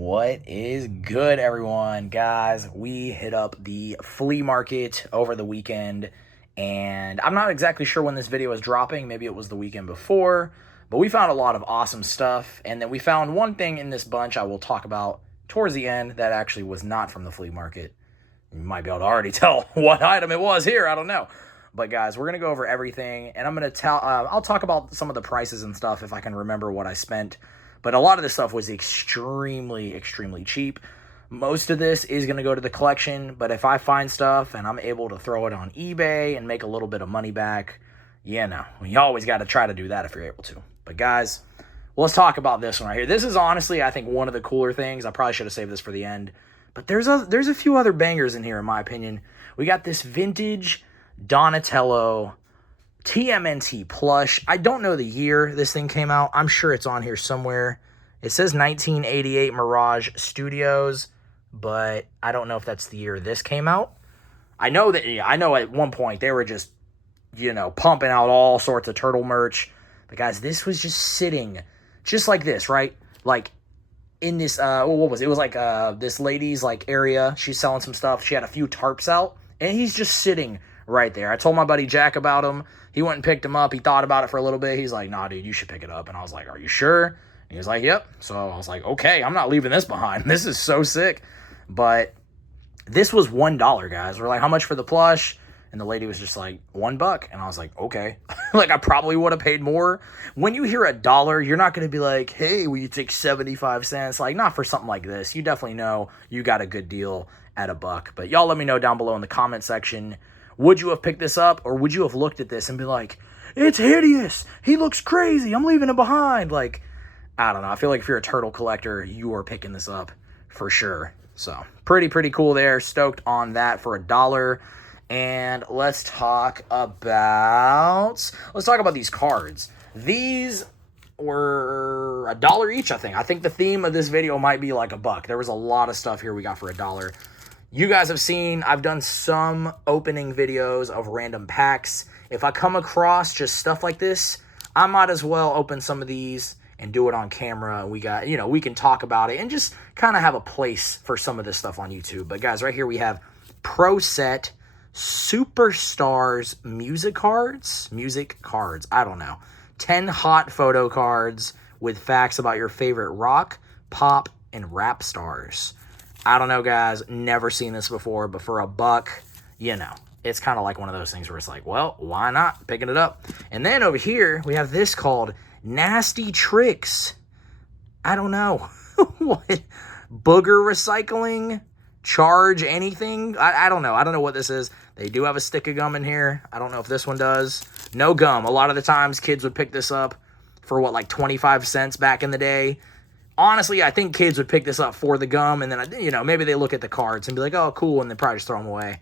What is good, everyone? Guys, we hit up the flea market over the weekend, and I'm not exactly sure when this video is dropping. Maybe it was the weekend before, but we found a lot of awesome stuff, and then we found one thing in this bunch I will talk about towards the end that actually was not from the flea market. You might be able to already tell what item it was here. I don't know. But guys, we're going to go over everything, and I'll talk about some of the prices and stuff if I can remember what I spent. But a lot of this stuff was extremely, extremely cheap. Most of this is going to go to the collection, but if I find stuff and I'm able to throw it on eBay and make a little bit of money back, you always got to try to do that if you're able to. But guys, let's talk about this one right here. This is honestly, I think, one of the cooler things. I probably should have saved this for the end. But there's a few other bangers in here, in my opinion. We got this vintage Donatello TMNT plush. I don't know the year this thing came out. I'm sure it's on here somewhere. It says 1988 Mirage Studios, but I don't know if that's the year this came out. I know at one point they were just, pumping out all sorts of turtle merch. But guys, this was just sitting just like this, right? Like in this, what was it? It was like this lady's like area. She's selling some stuff. She had a few tarps out, and he's just sitting right there. I told my buddy Jack about him. He went and picked him up. He thought about it for a little bit. He's like, nah, dude, you should pick it up. And I was like, are you sure? And he was like, yep. So I was like, okay, I'm not leaving this behind. This is so sick. But this was $1, guys. We're like, how much for the plush? And the lady was just like, $1. And I was like, okay. Like, I probably would have paid more. When you hear $1, you're not going to be like, hey, will you take 75 cents? Like, not for something like this. You definitely know you got a good deal at $1. But y'all let me know down below in the comment section. Would you have picked this up, or would you have looked at this and be like, it's hideous, he looks crazy, I'm leaving it behind? Like, I don't know. I feel like if you're a turtle collector, you are picking this up for sure. So, pretty cool there. Stoked on that for $1. And let's talk about these cards. These were $1 each, I think. I think the theme of this video might be like $1. There was a lot of stuff here we got for $1. You guys have seen, I've done some opening videos of random packs. If I come across just stuff like this, I might as well open some of these and do it on camera. We got, we can talk about it and just kind of have a place for some of this stuff on YouTube. But guys, right here we have Pro Set Superstars music cards. I don't know. 10 hot photo cards with facts about your favorite rock, pop, and rap stars. I don't know, guys. Never seen this before, but for $1, it's kind of like one of those things where it's like, well, why not? Picking it up. And then over here, we have this called Nasty Tricks. I don't know. What? Booger recycling? Charge anything? I don't know. I don't know what this is. They do have a stick of gum in here. I don't know if this one does. No gum. A lot of the times, kids would pick this up for, what, like 25 cents back in the day. Honestly, I think kids would pick this up for the gum, and then, maybe they look at the cards and be like, oh, cool, and then probably just throw them away.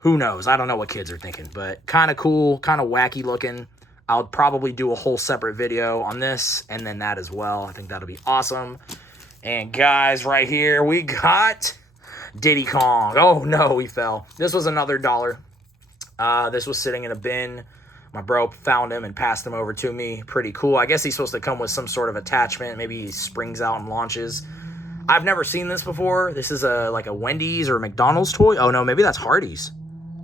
Who knows? I don't know what kids are thinking, but kind of cool, kind of wacky looking. I'll probably do a whole separate video on this and then that as well. I think that'll be awesome. And guys, right here, we got Diddy Kong. Oh, no, he fell. This was another $1. This was sitting in a bin. My bro found him and passed him over to me. Pretty cool. I guess he's supposed to come with some sort of attachment. Maybe he springs out and launches. I've never seen this before. This is like a Wendy's or a McDonald's toy. Oh, no, maybe that's Hardee's.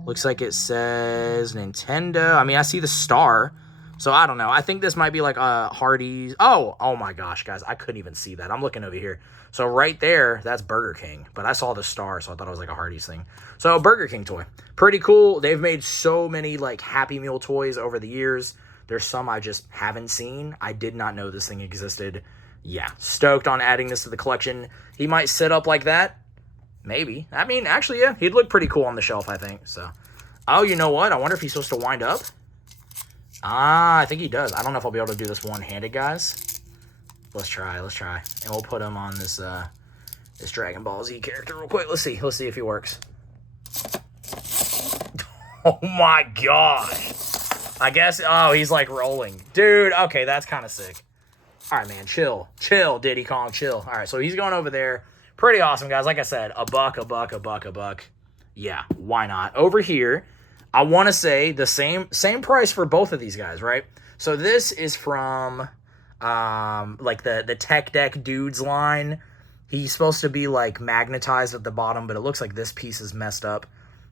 Looks like it says Nintendo. I mean, I see the star. So, I don't know. I think this might be like a Hardee's. Oh my gosh, guys. I couldn't even see that. I'm looking over here. So, right there, that's Burger King. But I saw the star, so I thought it was like a Hardee's thing. So, Burger King toy. Pretty cool. They've made so many like Happy Meal toys over the years. There's some I just haven't seen. I did not know this thing existed. Yeah, stoked on adding this to the collection. He might sit up like that. Maybe. I mean, actually, yeah. He'd look pretty cool on the shelf, I think. So, oh, you know what? I wonder if he's supposed to wind up. Ah, I think he does. I don't know if I'll be able to do this one-handed, guys. Let's try. And we'll put him on this this Dragon Ball Z character real quick. Let's see if he works. Oh my gosh. I guess, oh, he's like rolling. Dude, okay, that's kind of sick. All right, man, chill, Diddy Kong, chill. All right, so he's going over there. Pretty awesome, guys. Like I said, $1. Yeah, why not? Over here, I want to say the same price for both of these guys, right? So this is from like the Tech Deck Dudes line. He's supposed to be like magnetized at the bottom, but it looks like this piece is messed up.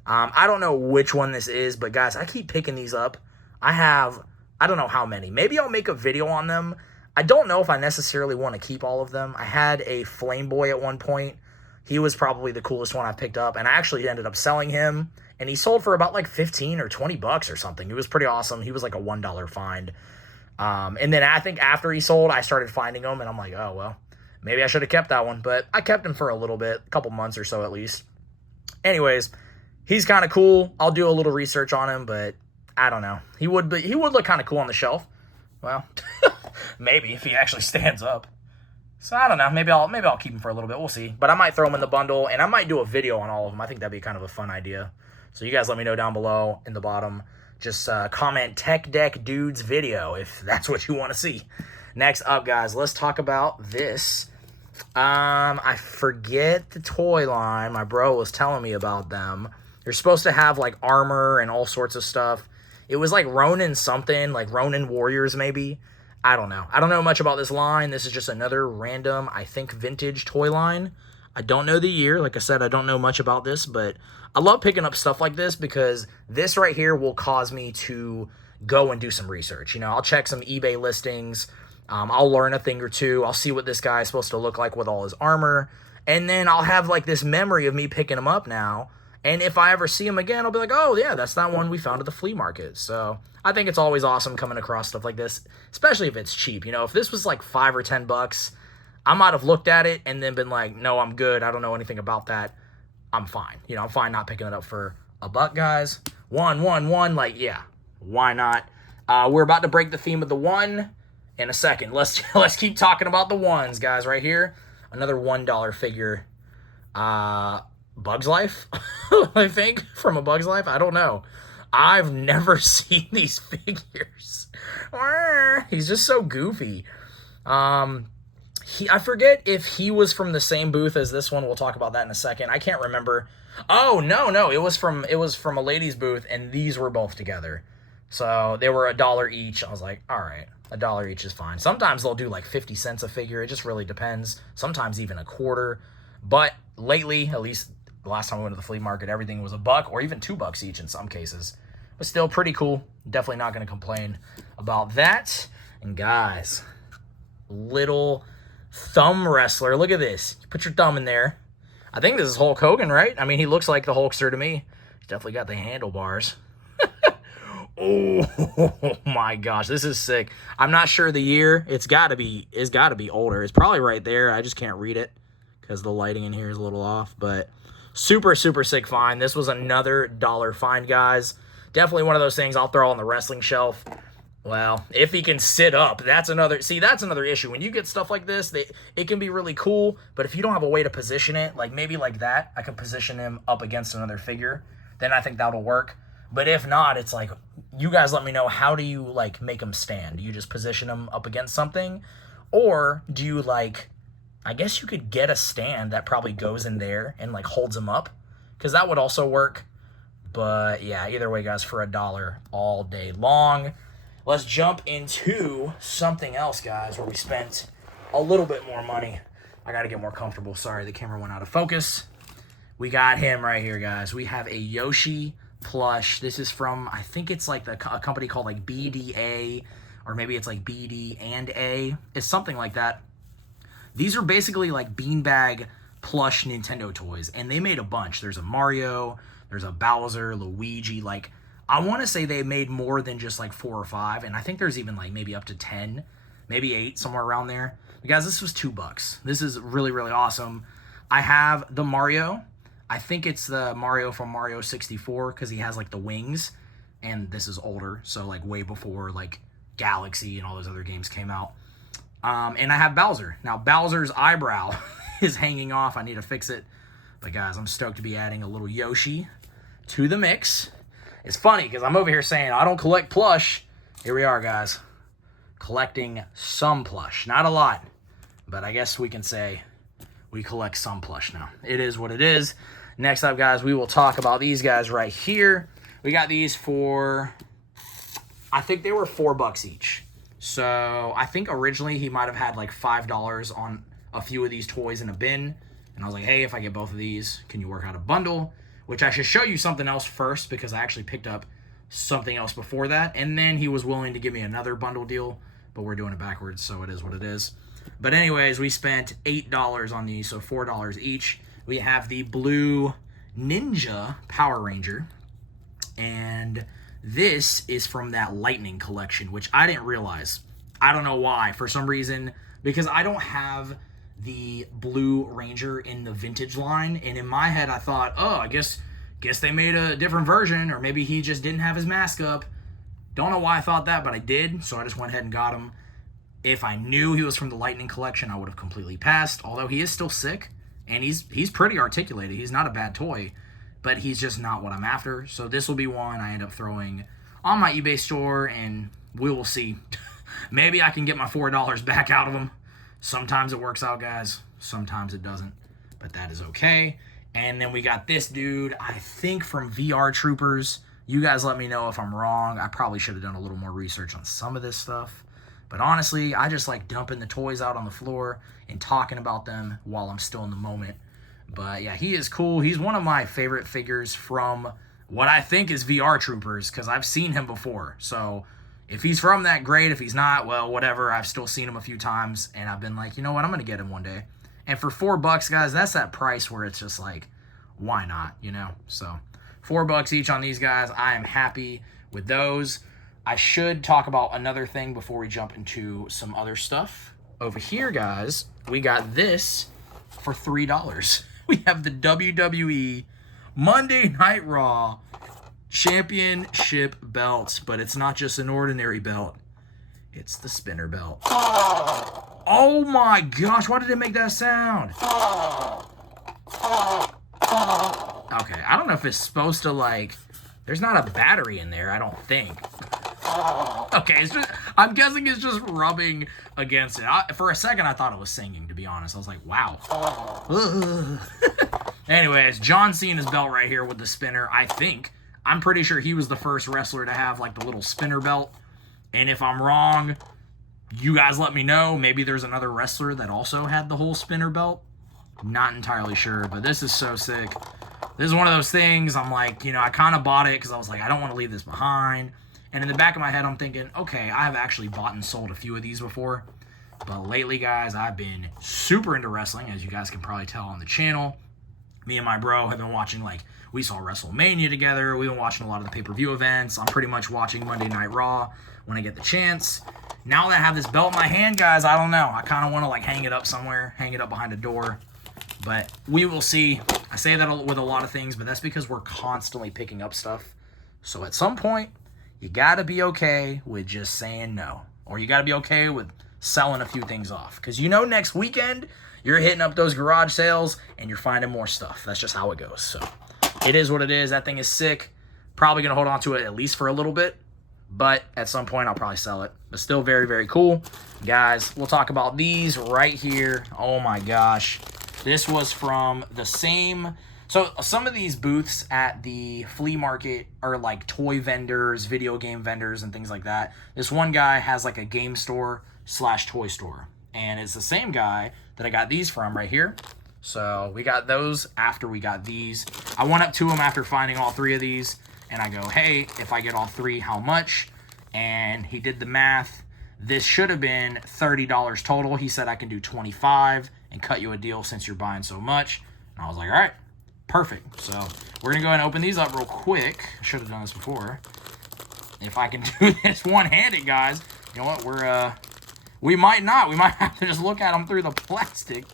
I don't know which one this is, but guys, I keep picking these up. I don't know how many. Maybe I'll make a video on them. I don't know if I necessarily want to keep all of them. I had a Flame Boy at one point. He was probably the coolest one I picked up, and I actually ended up selling him, and he sold for about like 15 or 20 bucks or something. He was pretty awesome. He was like a $1 find. And then I think after he sold, I started finding them, and I'm like, oh, well, maybe I should have kept that one. But I kept him for a little bit, a couple months or so at least. Anyways, he's kind of cool. I'll do a little research on him, but I don't know. He would look kind of cool on the shelf. Well, maybe if he actually stands up. So I don't know. Maybe I'll keep him for a little bit. We'll see. But I might throw him in the bundle, and I might do a video on all of them. I think that'd be kind of a fun idea. So you guys let me know down below in the bottom. Just comment Tech Deck Dudes video if that's what you want to see. Next up, guys, let's talk about this. I forget the toy line. My bro was telling me about them. You're supposed to have like armor and all sorts of stuff. It was like Ronin something, like Ronin Warriors maybe. I don't know. I don't know much about this line. This is just another random, I think, vintage toy line. I don't know the year. Like I said, I don't know much about this, but I love picking up stuff like this because this right here will cause me to go and do some research. You know, I'll check some eBay listings. I'll learn a thing or two. I'll see what this guy is supposed to look like with all his armor. And then I'll have like this memory of me picking him up now. And if I ever see him again, I'll be like, oh, yeah, that's that one we found at the flea market. So I think it's always awesome coming across stuff like this, especially if it's cheap. You know, if this was like $5 or $10, I might have looked at it and then been like, no, I'm good. I don't know anything about that. I'm fine. You know, I'm fine not picking it up for $1, guys. One. Like, yeah, why not? We're about to break the theme of the one in a second. Let's keep talking about the ones, guys, right here. Another $1 figure. Bug's Life, I think, from A Bug's Life. I don't know. I've never seen these figures. He's just so goofy. I forget if he was from the same booth as this one. We'll talk about that in a second. I can't remember. Oh, no. It was from a lady's booth, and these were both together. So they were $1 each. I was like, all right, $1 each is fine. Sometimes they'll do like 50 cents a figure. It just really depends. Sometimes even a quarter. But lately, at least the last time I went to the flea market, everything was $1 or even $2 each in some cases. But still pretty cool. Definitely not going to complain about that. And guys, little thumb wrestler. Look at this. Put your thumb in there. I think this is Hulk Hogan, right? I mean, he looks like the Hulkster to me. He's definitely got the handlebars. Oh my gosh, this is sick. I'm not sure the year. It's got to be older. It's probably right there. I just can't read it because the lighting in here is a little off, but super sick find. This was another $1 find, guys. Definitely one of those things I'll throw on the wrestling shelf. Well, if he can sit up, that's another issue. When you get stuff like this, it can be really cool, but if you don't have a way to position it, like maybe like that, I can position him up against another figure, then I think that'll work. But if not, it's like, you guys let me know, how do you like make him stand? Do you just position him up against something? Or do you like, I guess you could get a stand that probably goes in there and like holds him up, because that would also work. But yeah, either way, guys, for $1 all day long. Let's jump into something else, guys, where we spent a little bit more money. I got to get more comfortable. Sorry, the camera went out of focus. We got him right here, guys. We have a Yoshi plush. This is from, I think it's like a company called like BDA, or maybe it's like BD and A. It's something like that. These are basically like beanbag plush Nintendo toys, and they made a bunch. There's a Mario, there's a Bowser, Luigi. Like, I want to say they made more than just like 4 or 5, and I think there's even like maybe up to 10, maybe 8, somewhere around there. But guys, this was $2. This is really awesome. I have the Mario. I think it's the Mario from Mario 64, because he has like the wings, and this is older, so like way before like Galaxy and all those other games came out. And I have Bowser. Now, Bowser's eyebrow is hanging off. I need to fix it. But guys, I'm stoked to be adding a little Yoshi to the mix. It's funny because I'm over here saying I don't collect plush. Here we are, guys. Collecting some plush. Not a lot, but I guess we can say we collect some plush now. It is what it is. Next up, guys, we will talk about these guys right here. We got these for, I think they were $4 each. So I think originally he might have had like $5 a few of these toys in a bin. And I was like, hey, if I get both of these, can you work out a bundle? Which I should show you something else first, because I actually picked up something else before that. And then he was willing to give me another bundle deal, but we're doing it backwards, so it is what it is. But anyways, we spent $8 on these, so $4 each. We have the blue Ninja Power Ranger, and this is from that Lightning collection, which I didn't realize. I don't know why. For some reason, because I don't have the Blue Ranger in the vintage line, and in my head I thought, oh, I guess they made a different version, or maybe he just didn't have his mask up. Don't know why I thought that, but I did, so I just went ahead and got him. If I knew he was from the Lightning collection, I would have completely passed, although he is still sick, and he's pretty articulated. He's not a bad toy, but he's just not what I'm after. So this will be one I end up throwing on my eBay store, and we will see. Maybe I can get my $4 back out of him. Sometimes it works out, guys. Sometimes it doesn't, but that is okay. And then we got this dude, I think from VR Troopers. You guys let me know if I'm wrong. I probably should have done a little more research on some of this stuff. But honestly, I just like dumping the toys out on the floor and talking about them while I'm still in the moment. But yeah, he is cool. He's one of my favorite figures from what I think is VR Troopers, because I've seen him before. So if he's from that, great. If he's not, well, whatever. I've still seen him a few times, and I've been like, you know what? I'm going to get him one day. And for $4, guys, that's that price where it's just like, why not, you know? So $4 each on these guys. I am happy with those. I should talk about another thing before we jump into some other stuff. Over here, guys, we got this for $3. We have the WWE Monday Night Raw Championship belt, but it's not just an ordinary belt. It's the spinner belt. Oh my gosh, why did it make that sound? Okay, I don't know if it's supposed to, like, there's not a battery in there, I don't think. Okay, it's just, I'm guessing it's just rubbing against it. For a second, I thought it was singing, to be honest. I was like, wow. Anyways, John Cena's belt right here with the spinner, I think. I'm pretty sure he was the first wrestler to have, like, the little spinner belt. And if I'm wrong, you guys let me know. Maybe there's another wrestler that also had the whole spinner belt. Not entirely sure, but this is so sick. This is one of those things, I'm like, you know, I kind of bought it because I was like, I don't want to leave this behind. And in the back of my head, I'm thinking, okay, I have actually bought and sold a few of these before. But lately, guys, I've been super into wrestling, as you guys can probably tell on the channel. Me and my bro have been watching, like, we saw WrestleMania together. We've been watching a lot of the pay-per-view events. I'm pretty much watching Monday Night Raw when I get the chance. Now that I have this belt in my hand, guys, I don't know. I kind of want to, like, hang it up somewhere, hang it up behind a door. But we will see. I say that with a lot of things, but that's because we're constantly picking up stuff. So at some point, you got to be okay with just saying no. Or you got to be okay with selling a few things off. Because you know next weekend, you're hitting up those garage sales and you're finding more stuff. That's just how it goes. So it is what it is. That thing is sick. Probably going to hold on to it at least for a little bit. But at some point, I'll probably sell it. But still very, very cool. Guys, we'll talk about these right here. Oh my gosh. This was from the same... So some of these booths at the flea market are like toy vendors, video game vendors, and things like that. This one guy has like a game store / toy store. And it's the same guy that I got these from right here. So we got those after we got these. I went up to him after finding all three of these. And I go, hey, if I get all three, how much? And he did the math. This should have been $30 total. He said I can do $25 and cut you a deal since you're buying so much. And I was like, all right, perfect. So we're going to go ahead and open these up real quick. I should have done this before. If I can do this one-handed, guys, you know what? We might not. We might have to just look at them through the plastic.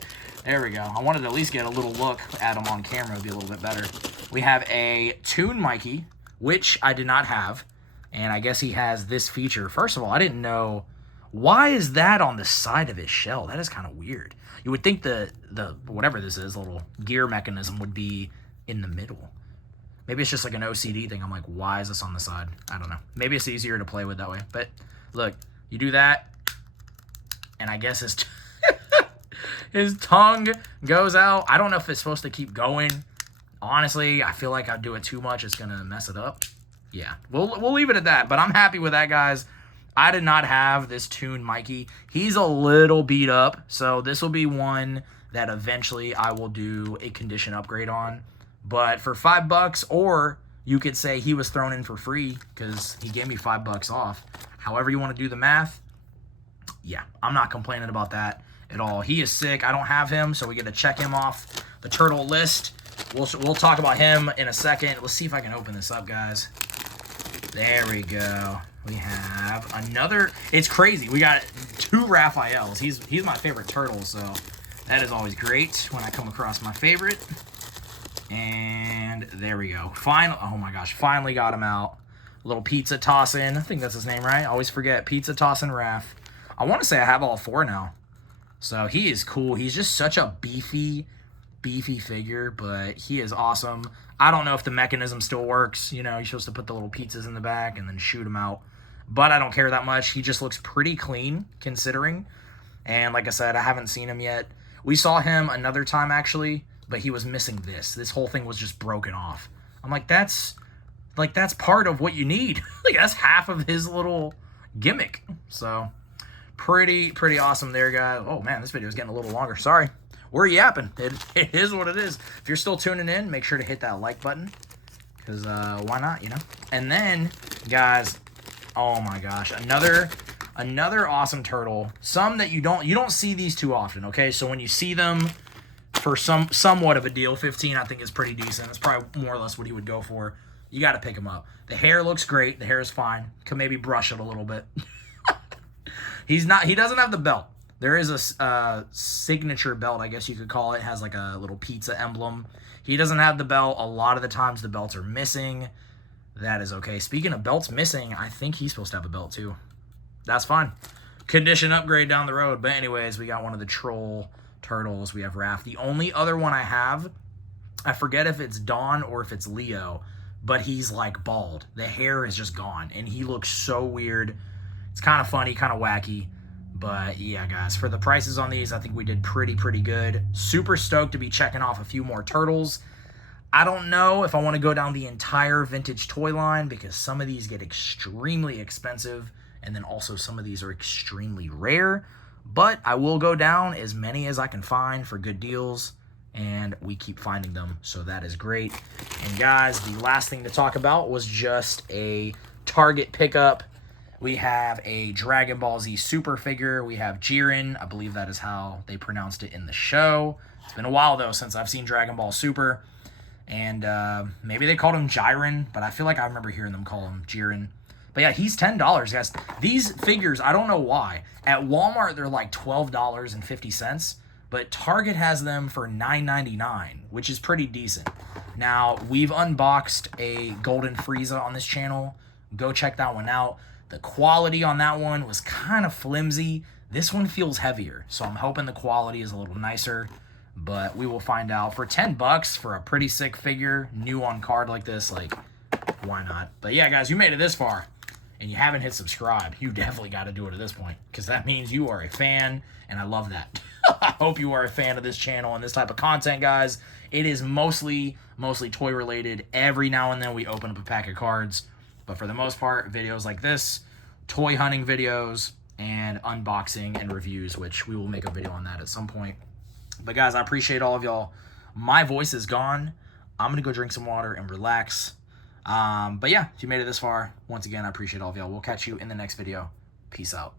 There we go. I wanted to at least get a little look at them on camera. It would be a little bit better. We have a Toon Mikey, which I did not have. And I guess he has this feature. First of all, I didn't know. Why is that on the side of his shell? That is kind of weird. You would think the whatever this is, little gear mechanism would be in the middle. Maybe it's just like an OCD thing. I'm like, why is this on the side? I don't know. Maybe it's easier to play with that way. But look, you do that, and I guess his his tongue goes out. I don't know if it's supposed to keep going. Honestly, I feel like I'd do it too much. It's gonna mess it up. Yeah, we'll leave it at that. But I'm happy with that, guys. I did not have this Toon Mikey. He's a little beat up, so this will be one that eventually I will do a condition upgrade on. But for $5, or you could say he was thrown in for free because he gave me $5 off. However you want to do the math, yeah, I'm not complaining about that at all. He is sick. I don't have him, so we get to check him off the turtle list. We'll talk about him in a second. Let's see if I can open this up, guys. There we go. We have another. It's crazy. We got 2 Raphaels. He's my favorite turtle, so that is always great when I come across my favorite. And there we go. Oh my gosh, finally got him out. Little pizza tossin'. I think that's his name, right? I always forget. Pizza tossin' Raph. I want to say I have all 4 now. So he is cool. He's just such a beefy figure, but he is awesome. I don't know if the mechanism still works. You know, you're supposed to put the little pizzas in the back and then shoot them out. But I don't care that much. He just looks pretty clean, considering. And like I said, I haven't seen him yet. We saw him another time, actually, but he was missing this. This whole thing was just broken off. I'm like, that's part of what you need. Like, that's half of his little gimmick. So, pretty awesome there, guys. Oh, man, this video is getting a little longer. Sorry. We're yapping. It is what it is. If you're still tuning in, make sure to hit that like button. Because why not, you know? And then, guys, oh my gosh, another awesome turtle. Some that you don't see these too often, okay? So when you see them for somewhat of a deal, 15 I think is pretty decent. It's probably more or less what he would go for. You got to pick him up. The hair looks great. The hair is fine. Could maybe brush it a little bit. He doesn't have the belt. There is a signature belt, I guess you could call it. It has like a little pizza emblem. He doesn't have the belt. A lot of the times the belts are missing. That is okay. Speaking of belts missing, I think he's supposed to have a belt too. That's fine. Condition upgrade down the road. But anyways, we got one of the troll turtles. We have Raph. The only other one I have, I forget if it's Dawn or if it's Leo, but he's like bald. The hair is just gone, and he looks so weird. It's kind of funny, kind of wacky. But yeah, guys, for the prices on these, I think we did pretty good. Super stoked to be checking off a few more turtles. I don't know if I want to go down the entire vintage toy line because some of these get extremely expensive, and then also some of these are extremely rare. But I will go down as many as I can find for good deals, and we keep finding them, so that is great. And guys, the last thing to talk about was just a Target pickup. We have a Dragon Ball Z Super figure. We have Jiren. I believe that is how they pronounced it in the show. It's been a while, though, since I've seen Dragon Ball Super. And maybe they called him Jiren, but I feel like I remember hearing them call him Jiren. But yeah, he's $10, guys. These figures, I don't know why. At Walmart, they're like $12.50, but Target has them for $9.99, which is pretty decent. Now, we've unboxed a Golden Frieza on this channel. Go check that one out. The quality on that one was kind of flimsy. This one feels heavier, so I'm hoping the quality is a little nicer, but we will find out. For $10 for a pretty sick figure, new on card like this, like, why not? But yeah, guys, you made it this far, and you haven't hit subscribe. You definitely got to do it at this point, because that means you are a fan, and I love that. I hope you are a fan of this channel and this type of content, guys. It is mostly toy related. Every now and then we open up a pack of cards. But for the most part, videos like this, toy hunting videos, and unboxing and reviews, which we will make a video on that at some point. But guys, I appreciate all of y'all. My voice is gone. I'm going to go drink some water and relax. But yeah, if you made it this far, once again, I appreciate all of y'all. We'll catch you in the next video. Peace out.